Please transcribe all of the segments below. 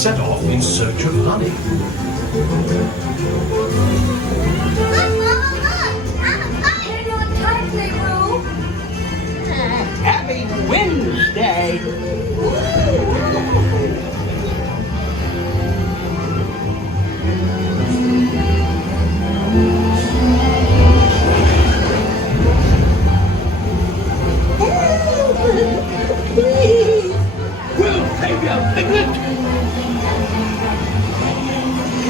set off in search of honey. Look, Mama, look! I'm a fire! You're not tightly, Pooh! Happy Wednesday! We'll take a picnic!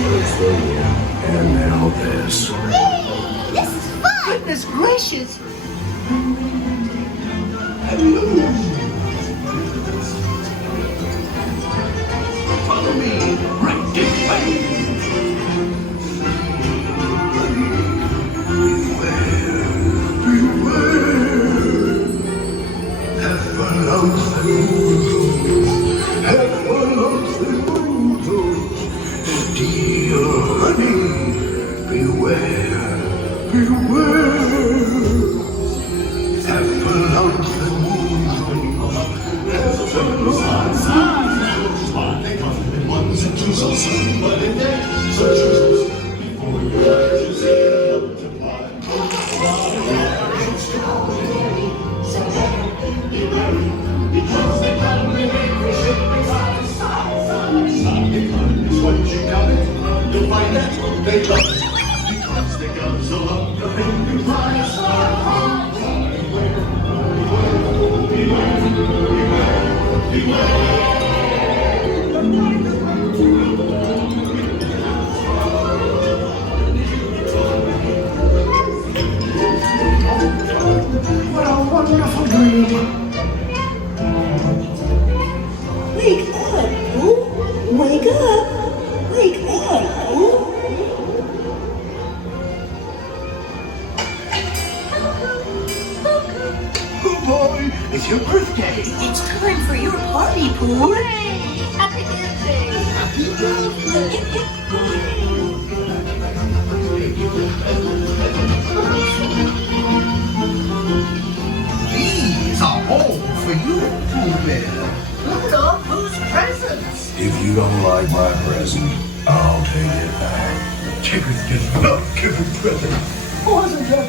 First the wind, and now this. Yay! This is fun! Goodness gracious! Follow me, right this way. You'll find that they love it because they guzzle up the finger flies. What a wonderful dream! Wake up, Pooh! Wake up! Wake up, Pooh! Pooh boy, it's your birthday. It's time for your party, Pooh! Happy birthday! Happy birthday. These are all for you, Pooh Bear. Look at all Pooh's presents! If you don't like my present, I'll take it back. Chickens just love giving presents. Wasn't that